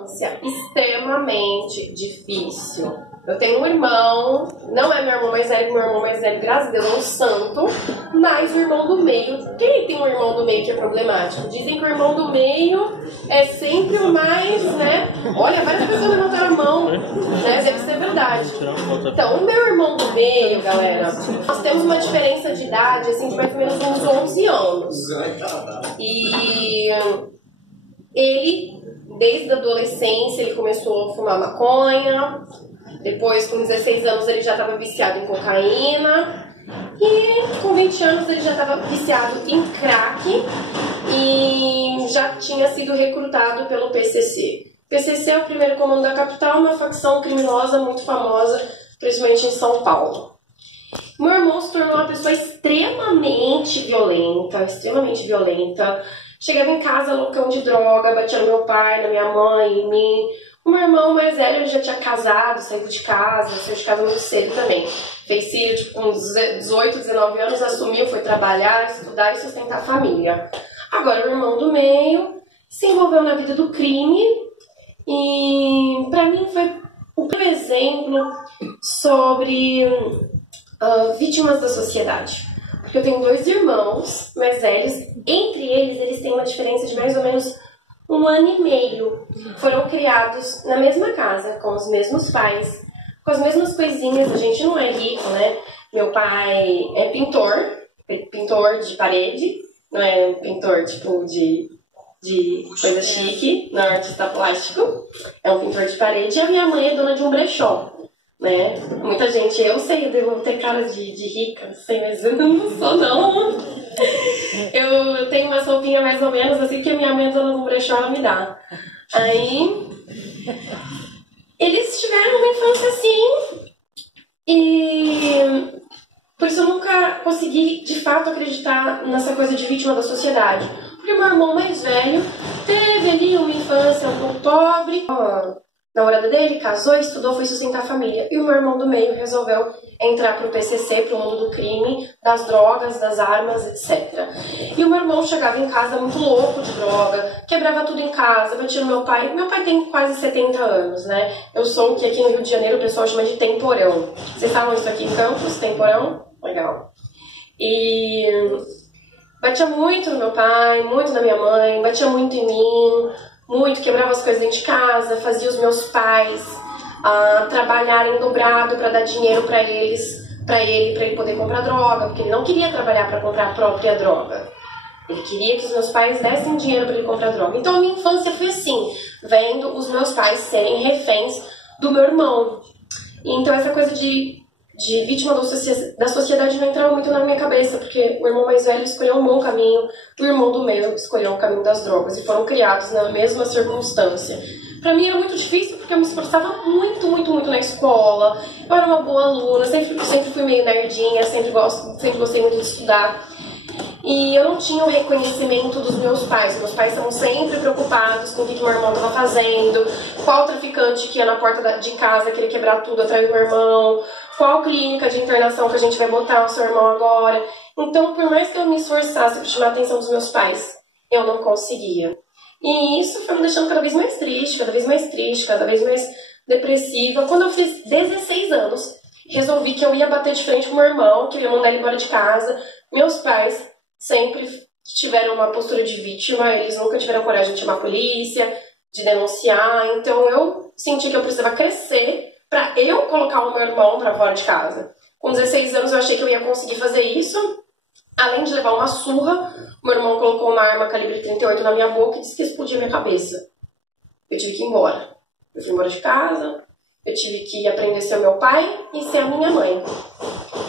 infância extremamente difícil. Eu tenho um irmão, não é meu irmão mais velho, graças a Deus, é um santo, mas o irmão do meio, quem tem um irmão do meio que é problemático? Dizem que o irmão do meio é sempre o mais, né? Olha, várias pessoas levantaram a mão, né? Deve ser verdade. Então, o meu irmão do meio, galera, nós temos uma diferença de idade, assim, de mais ou menos uns 11 anos. E ele, desde a adolescência, ele começou a fumar maconha. Depois, com 16 anos, ele já estava viciado em cocaína. E com 20 anos, ele já estava viciado em crack. E já tinha sido recrutado pelo PCC. O PCC é o primeiro comando da capital, uma facção criminosa muito famosa, principalmente em São Paulo. Meu irmão se tornou uma pessoa extremamente violenta. Chegava em casa loucão de droga, batia no meu pai, na minha mãe, em mim. O meu irmão mais velho, ele já tinha casado, saiu de casa muito cedo também. Fez filho, tipo, com 18, 19 anos, assumiu, foi trabalhar, estudar e sustentar a família. Agora, o irmão do meio se envolveu na vida do crime e, pra mim, foi o primeiro exemplo sobre vítimas da sociedade. Porque eu tenho 2 irmãos mais velhos, entre eles têm uma diferença de mais ou menos 1 ano e meio. Foram criados na mesma casa, com os mesmos pais, com as mesmas coisinhas. A gente não é rico, né? Meu pai é pintor de parede, não é um pintor tipo de coisa chique, não é artista plástico, é um pintor de parede. E a minha mãe é dona de um brechó, né? Muita gente, eu sei, eu devo ter cara de rica, não sei, mas eu não sou, não. Eu tenho uma roupinha mais ou menos assim que a minha mãe dona de um brechó, ela me dá. Aí, eles tiveram uma infância assim, e por isso eu nunca consegui, de fato, acreditar nessa coisa de vítima da sociedade. Porque meu irmão mais velho teve ali uma infância um pouco pobre, a namorada dele casou, estudou, foi sustentar a família. E o meu irmão do meio resolveu entrar pro PCC, pro mundo do crime, das drogas, das armas, etc. E o meu irmão chegava em casa muito louco de droga, quebrava tudo em casa, batia no meu pai. Meu pai tem quase 70 anos, né? Eu sou o que aqui no Rio de Janeiro o pessoal chama de temporão. Vocês falam isso aqui em Campos, temporão? Legal. E batia muito no meu pai, muito na minha mãe, batia muito em mim, muito, quebrava as coisas dentro de casa, fazia os meus pais trabalharem dobrado para dar dinheiro para ele poder comprar droga, porque ele não queria trabalhar para comprar a própria droga. Ele queria que os meus pais dessem dinheiro para ele comprar droga. Então a minha infância foi assim, vendo os meus pais serem reféns do meu irmão. Então essa coisa de vítima da sociedade não entrava muito na minha cabeça, porque o irmão mais velho escolheu um bom caminho, o irmão do meio escolheu o caminho das drogas, e foram criados na mesma circunstância. Pra mim era muito difícil, porque eu me esforçava muito na escola, eu era uma boa aluna, sempre fui meio nerdinha, sempre gostei muito de estudar. E eu não tinha o reconhecimento dos meus pais. Meus pais estavam sempre preocupados com o que meu irmão estava fazendo, qual traficante que ia na porta de casa querer quebrar tudo atrás do meu irmão, qual clínica de internação que a gente vai botar o seu irmão agora. Então, por mais que eu me esforçasse para chamar a atenção dos meus pais, eu não conseguia. E isso foi me deixando cada vez mais triste, cada vez mais depressiva. Quando eu fiz 16 anos, resolvi que eu ia bater de frente com meu irmão, que eu ia mandar ele embora de casa. Meus pais sempre tiveram uma postura de vítima, eles nunca tiveram coragem de chamar a polícia, de denunciar. Então eu senti que eu precisava crescer para eu colocar o meu irmão para fora de casa. Com 16 anos eu achei que eu ia conseguir fazer isso. Além de levar uma surra, meu irmão colocou uma arma calibre 38 na minha boca e disse que explodia minha cabeça. Eu tive que ir embora. Eu fui embora de casa, eu tive que aprender a ser o meu pai e ser a minha mãe.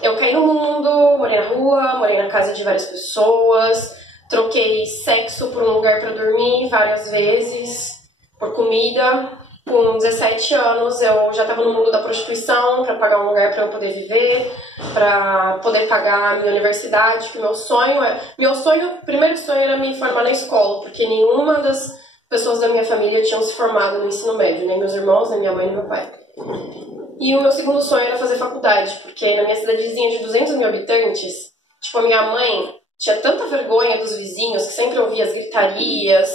Eu caí no mundo, morei na rua, morei na casa de várias pessoas, troquei sexo por um lugar para dormir várias vezes, por comida. Com 17 anos eu já estava no mundo da prostituição para pagar um lugar para eu poder viver, para poder pagar a minha universidade, que o primeiro sonho era me formar na escola, porque nenhuma das pessoas da minha família tinham se formado no ensino médio, nem meus irmãos, nem minha mãe, nem meu pai. E o meu segundo sonho era fazer faculdade, porque na minha cidadezinha de 200 mil habitantes, tipo, a minha mãe tinha tanta vergonha dos vizinhos, que sempre ouvia as gritarias,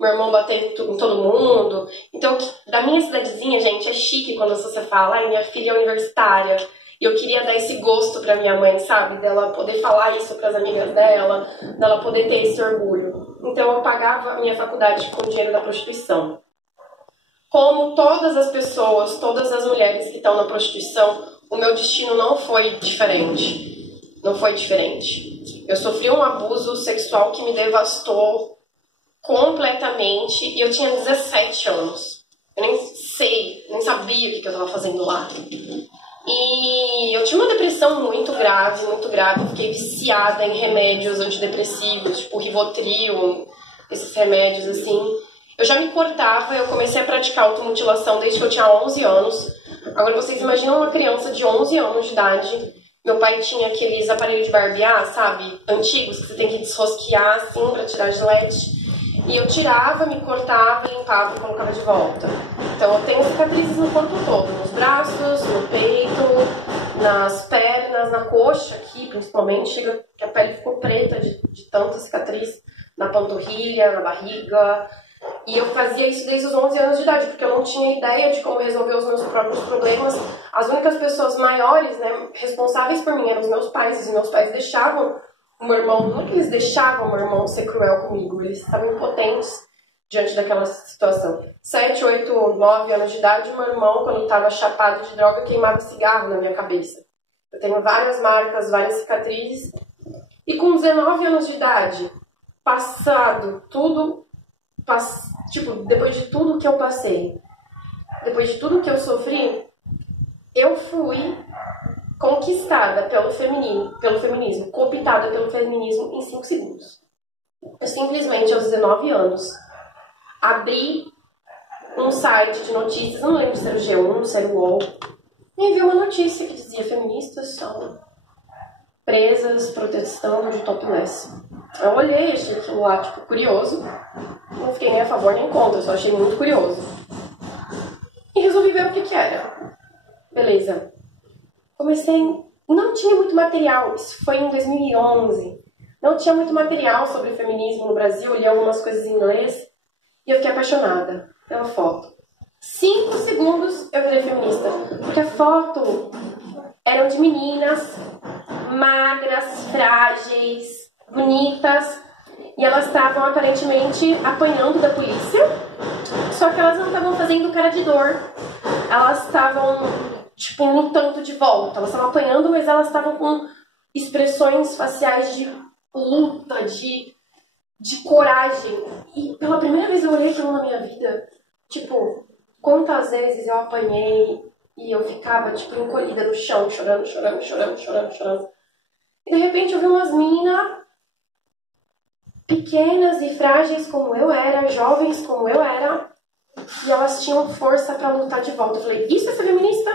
meu irmão bater em todo mundo. Então, da minha cidadezinha, gente, é chique quando você fala, ai, minha filha é universitária. E eu queria dar esse gosto pra minha mãe, sabe? Dela poder falar isso pras amigas dela, dela poder ter esse orgulho. Então, eu pagava a minha faculdade com o dinheiro da prostituição. Como todas as pessoas, todas as mulheres que estão na prostituição, o meu destino não foi diferente. Não foi diferente. Eu sofri um abuso sexual que me devastou completamente e eu tinha 17 anos. Eu nem sabia o que eu estava fazendo lá. E eu tinha uma depressão muito grave, muito grave. Fiquei viciada em remédios antidepressivos, tipo Rivotril, esses remédios assim. Eu já me cortava, eu comecei a praticar automutilação desde que eu tinha 11 anos. Agora vocês imaginam uma criança de 11 anos de idade. Meu pai tinha aqueles aparelhos de barbear, sabe? Antigos, que você tem que desrosquear assim pra tirar gilete. E eu tirava, me cortava, limpava e colocava de volta. Então eu tenho cicatrizes no corpo todo. Nos braços, no peito, nas pernas, na coxa aqui, principalmente. Chega que a pele ficou preta de tanta cicatriz. Na panturrilha, na barriga. E eu fazia isso desde os 11 anos de idade, porque eu não tinha ideia de como resolver os meus próprios problemas. As únicas pessoas maiores, né, responsáveis por mim eram os meus pais, e meus pais deixavam o meu irmão, não é que eles deixavam o meu irmão ser cruel comigo, eles estavam impotentes diante daquela situação. 7, 8, 9 anos de idade, o meu irmão, quando estava chapado de droga, queimava cigarro na minha cabeça. Eu tenho várias marcas, várias cicatrizes. E com 19 anos de idade, passado tudo, depois de tudo que eu passei, depois de tudo que eu sofri, eu fui conquistada pelo feminismo, cooptada pelo feminismo em 5 segundos. Eu simplesmente, aos 19 anos, abri um site de notícias, não lembro se era o G1, se era o UOL, e vi uma notícia que dizia: feministas são presas protestando de topless. Eu olhei, achei aquilo lá, curioso. Não fiquei nem a favor nem contra, só achei muito curioso. E resolvi ver o que era. Beleza. Não tinha muito material, isso foi em 2011. Não tinha muito material sobre feminismo no Brasil, eu li algumas coisas em inglês e eu fiquei apaixonada pela foto. 5 segundos eu virei feminista, porque a foto eram de meninas magras, frágeis, bonitas, e elas estavam aparentemente apanhando da polícia, só que elas não estavam fazendo cara de dor, elas estavam lutando de volta, elas estavam apanhando, mas elas estavam com expressões faciais de luta, de coragem. E pela primeira vez eu olhei aquilo na minha vida, quantas vezes eu apanhei e eu ficava encolhida no chão, chorando. E de repente eu vi umas meninas pequenas e frágeis como eu era, jovens como eu era, e elas tinham força pra lutar de volta. Eu falei: isso é ser feminista?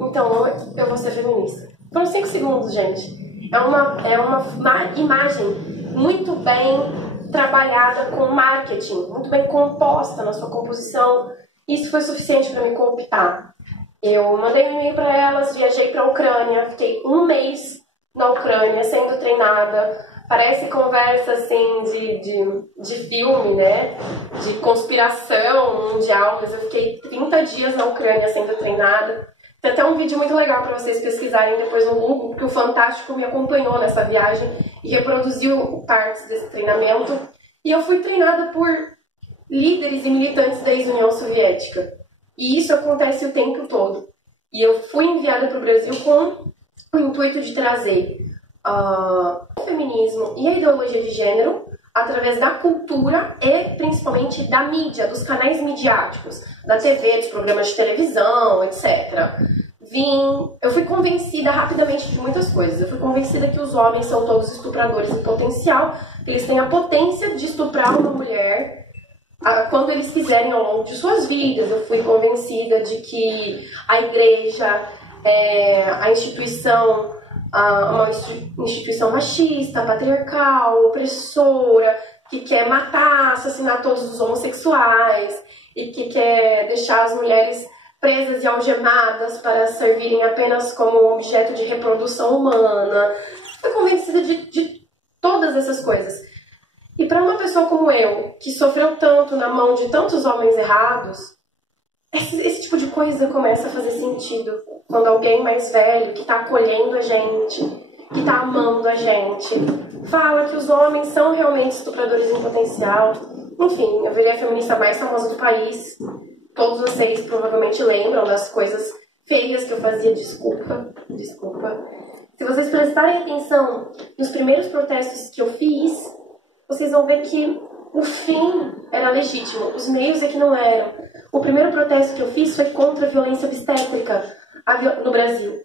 Então eu vou ser feminista. Foram 5 segundos, gente. É uma imagem muito bem trabalhada com marketing, muito bem composta na sua composição. Isso foi suficiente para me cooptar. Eu mandei um e-mail para elas, viajei para a Ucrânia, fiquei 1 mês na Ucrânia sendo treinada. Parece conversa assim de filme, né? De conspiração mundial, mas eu fiquei 30 dias na Ucrânia sendo treinada. Tem até um vídeo muito legal para vocês pesquisarem depois no Google, porque o Fantástico me acompanhou nessa viagem e reproduziu partes desse treinamento. E eu fui treinada por líderes e militantes da ex-União Soviética. E isso acontece o tempo todo. E eu fui enviada para o Brasil com o intuito de trazer o feminismo e a ideologia de gênero através da cultura e principalmente da mídia, dos canais midiáticos, da TV, dos programas de televisão, etc. Eu fui convencida rapidamente de muitas coisas. Eu fui convencida que os homens são todos estupradores em potencial, que eles têm a potência de estuprar uma mulher quando eles quiserem ao longo de suas vidas. Eu fui convencida de que a igreja a instituição, uma instituição machista, patriarcal, opressora, que quer matar, assassinar todos os homossexuais e que quer deixar as mulheres presas e algemadas para servirem apenas como objeto de reprodução humana. Fui convencida de todas essas coisas. E para uma pessoa como eu, que sofreu tanto na mão de tantos homens errados, esse tipo de coisa começa a fazer sentido quando alguém mais velho, que está acolhendo a gente, que está amando a gente, fala que os homens são realmente estupradores em potencial. Enfim, eu virei a feminista mais famosa do país. Todos vocês provavelmente lembram das coisas feias que eu fazia. Desculpa. Se vocês prestarem atenção nos primeiros protestos que eu fiz, vocês vão ver que o fim era legítimo, os meios é que não eram. O primeiro protesto que eu fiz foi contra a violência obstétrica no Brasil.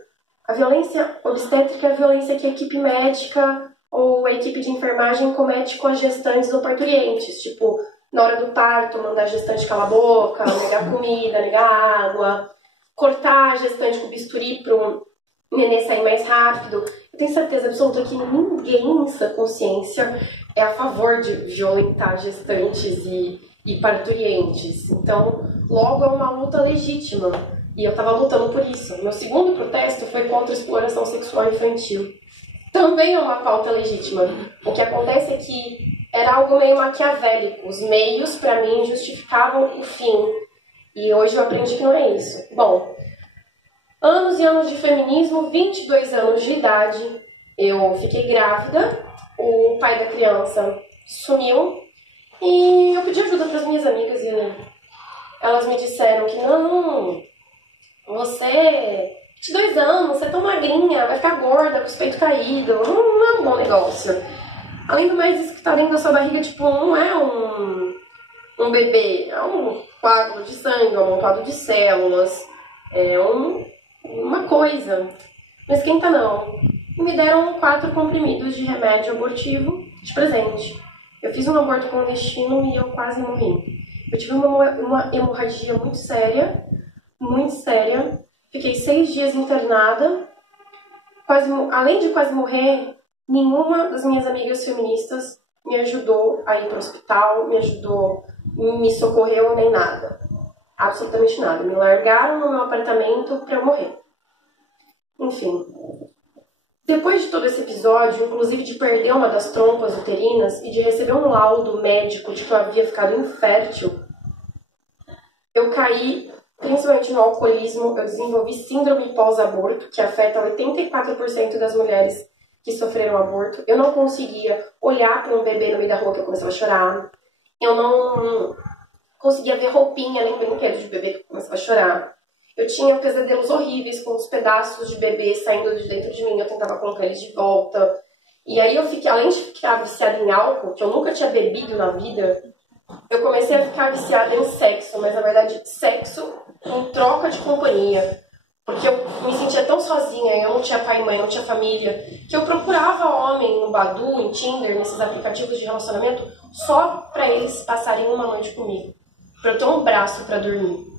A violência obstétrica é a violência que a equipe médica ou a equipe de enfermagem comete com as gestantes ou parturientes. Tipo, na hora do parto, mandar a gestante calar a boca, negar comida, negar água, cortar a gestante com bisturi para o nenê sair mais rápido. Eu tenho certeza absoluta que ninguém em sua consciência é a favor de violentar gestantes e parturientes. Então, logo é uma luta legítima. E eu estava lutando por isso. Meu segundo protesto foi contra a exploração sexual infantil. Também é uma pauta legítima. O que acontece é que era algo meio maquiavélico. Os meios, para mim, justificavam o fim. E hoje eu aprendi que não é isso. Bom, anos e anos de feminismo, 22 anos de idade, eu fiquei grávida, o pai da criança sumiu e eu pedi ajuda para as minhas amigas e elas me disseram que não, você, 22 anos, você é tão magrinha, vai ficar gorda, com os peitos caídos, não é um bom negócio. Além do mais, isso que tá dentro da sua barriga, tipo, não é um bebê, é um coágulo de sangue, um amontoado de células, é uma coisa. Não esquenta não. E me deram 4 comprimidos de remédio abortivo de presente. Eu fiz um aborto clandestino e eu quase morri. Eu tive uma hemorragia muito séria. Fiquei 6 dias internada. Além de quase morrer, nenhuma das minhas amigas feministas me ajudou a ir para o hospital, me socorreu nem nada. Absolutamente nada. Me largaram no meu apartamento para eu morrer. Enfim. Depois de todo esse episódio, inclusive de perder uma das trompas uterinas e de receber um laudo médico de que eu havia ficado infértil, eu caí principalmente no alcoolismo. Eu desenvolvi síndrome pós-aborto, que afeta 84% das mulheres que sofreram aborto. Eu não conseguia olhar para um bebê no meio da rua que eu começava a chorar. Eu não conseguia ver roupinha nem brinquedo de bebê que eu começava a chorar. Eu tinha pesadelos horríveis com os pedaços de bebê saindo de dentro de mim. Eu tentava colocar eles de volta. E aí eu fiquei, além de ficar viciada em álcool, que eu nunca tinha bebido na vida, eu comecei a ficar viciada em sexo. Mas na verdade, sexo em troca de companhia. Porque eu me sentia tão sozinha, eu não tinha pai e mãe, não tinha família, que eu procurava homem no Badoo, em Tinder, nesses aplicativos de relacionamento, só pra eles passarem uma noite comigo. Pra eu ter um braço pra dormir.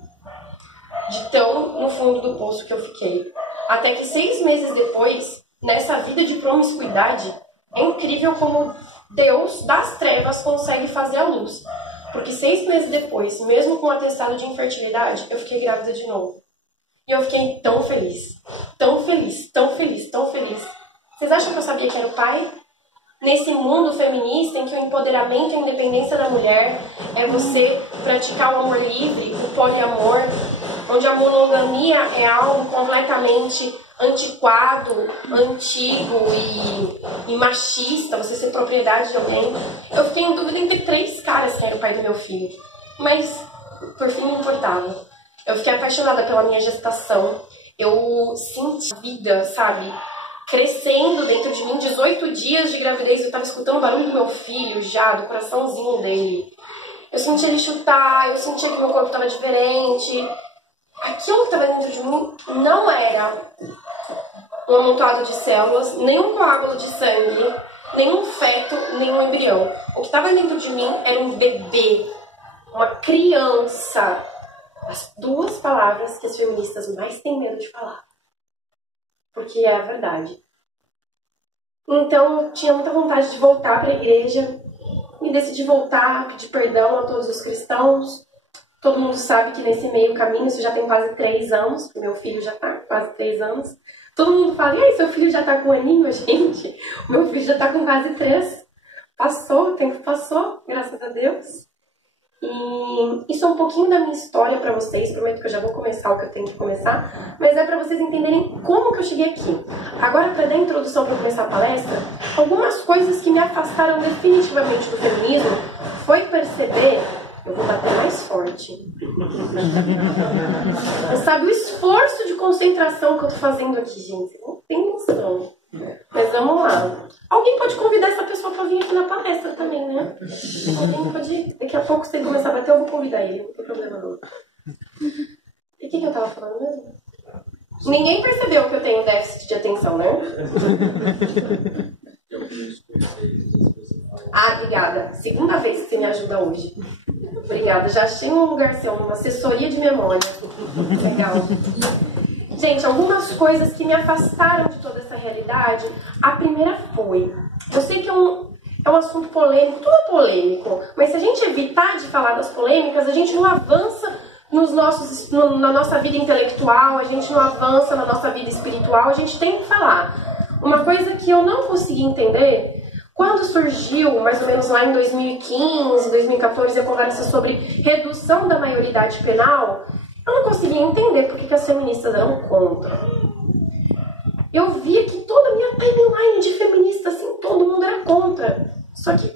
De tão no fundo do poço que eu fiquei. Até que 6 meses depois, nessa vida de promiscuidade, é incrível como Deus das trevas consegue fazer a luz. Porque 6 meses depois, mesmo com um atestado de infertilidade, eu fiquei grávida de novo. E eu fiquei tão feliz. Tão feliz, tão feliz, tão feliz. Vocês acham que eu sabia que era o pai? Nesse mundo feminista em que o empoderamento e a independência da mulher é você praticar o amor livre, o poliamor, onde a monogamia é algo completamente antiquado, antigo e machista, você ser propriedade de alguém. Eu fiquei em dúvida entre 3 caras que era o pai do meu filho. Mas, por fim, não importava. Eu fiquei apaixonada pela minha gestação. Eu senti a vida, sabe, crescendo dentro de mim. 18 dias de gravidez, eu tava escutando o barulho do meu filho já, do coraçãozinho dele. Eu sentia ele chutar, eu sentia que meu corpo tava diferente. Aquilo que tava dentro de mim não era um amontoado de células, nem um coágulo de sangue, nem um feto, nem um embrião. O que tava dentro de mim era um bebê, uma criança. As 2 palavras que as feministas mais têm medo de falar. Porque é a verdade. Então, eu tinha muita vontade de voltar para a igreja. E decidi voltar, pedir perdão a todos os cristãos. Todo mundo sabe que nesse meio caminho, isso já tem quase 3 anos. Porque meu filho já tá quase 3 anos. Todo mundo fala, e aí, seu filho já tá com 1 aninho, gente? O meu filho já tá com quase 3. passou, o tempo passou, graças a Deus. E isso é um pouquinho da minha história pra vocês. Prometo que eu já vou começar o que eu tenho que começar, mas é pra vocês entenderem como que eu cheguei aqui. Agora, pra dar a introdução pra começar a palestra, algumas coisas que me afastaram definitivamente do feminismo foi perceber... Eu vou bater mais forte. Mas sabe o esforço de concentração que eu tô fazendo aqui, gente? Você não tem noção. Mas vamos lá. Alguém pode convidar essa pessoa pra vir aqui na palestra também, né? Alguém pode... Daqui a pouco, se ele começar a bater, eu vou convidar ele. Não tem problema não. E o que eu tava falando mesmo? Ninguém percebeu que eu tenho déficit de atenção, né? Ah, obrigada. Segunda vez que você me ajuda hoje. Obrigada. Já achei um lugar seu, uma assessoria de memória. Legal. Gente, algumas coisas que me afastaram de toda essa realidade. A primeira foi... Eu sei que é um assunto polêmico, tudo é polêmico, mas se a gente evitar de falar das polêmicas, a gente não avança na nossa vida intelectual, a gente não avança na nossa vida espiritual, a gente tem que falar. Uma coisa que eu não consegui entender... Quando surgiu, mais ou menos lá em 2015, 2014, a conversa sobre redução da maioridade penal, eu não conseguia entender por que as feministas eram contra. Eu via que toda a minha timeline de feminista, assim, todo mundo era contra. Só que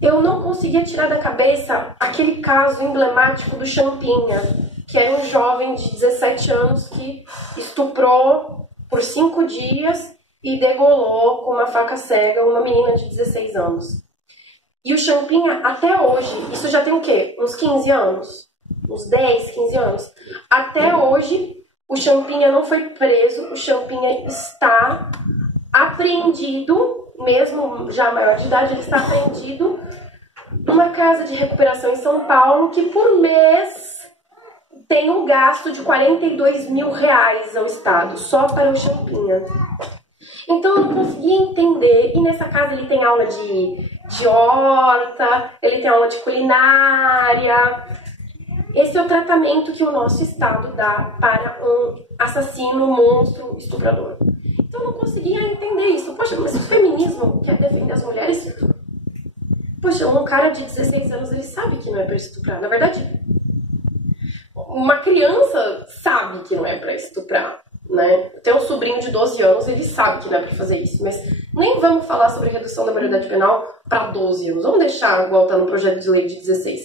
eu não conseguia tirar da cabeça aquele caso emblemático do Champinha, que era um jovem de 17 anos que estuprou por 5 dias... e degolou com uma faca cega uma menina de 16 anos. E o Champinha, até hoje, isso já tem o quê? Uns 15 anos? Uns 10, 15 anos? Até hoje, o Champinha não foi preso, o Champinha está apreendido, mesmo já maior de idade, ele está apreendido numa casa de recuperação em São Paulo, que por mês tem um gasto de R$42 mil ao Estado, só para o Champinha. Então eu não conseguia entender, e nessa casa ele tem aula de horta, ele tem aula de culinária. Esse é o tratamento que o nosso Estado dá para um assassino, monstro, estuprador. Então eu não conseguia entender isso. Poxa, mas o feminismo quer defender as mulheres? Poxa, um cara de 16 anos, ele sabe que não é para estuprar. Na verdade, uma criança sabe que não é para estuprar. Né? Tem um sobrinho de 12 anos, ele sabe que não é pra fazer isso, mas nem vamos falar sobre redução da maioridade penal para 12 anos. Vamos deixar igual tá no projeto de lei de 16.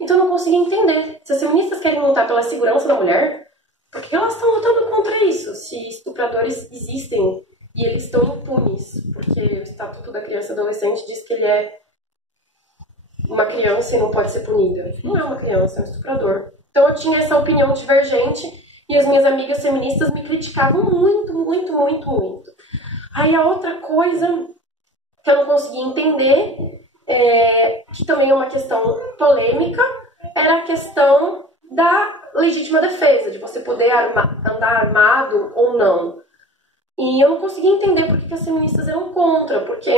Então eu não consigo entender. Se as feministas querem lutar pela segurança da mulher, por que elas estão lutando contra isso? Se estupradores existem e eles estão impunes, porque o Estatuto da Criança e Adolescente diz que ele é uma criança e não pode ser punida. Não é uma criança, é um estuprador. Então eu tinha essa opinião divergente. E as minhas amigas feministas me criticavam muito, muito, muito, muito. Aí a outra coisa que eu não conseguia entender, que também é uma questão polêmica, era a questão da legítima defesa, de você poder andar armado ou não. E eu não conseguia entender por que as feministas eram contra, porque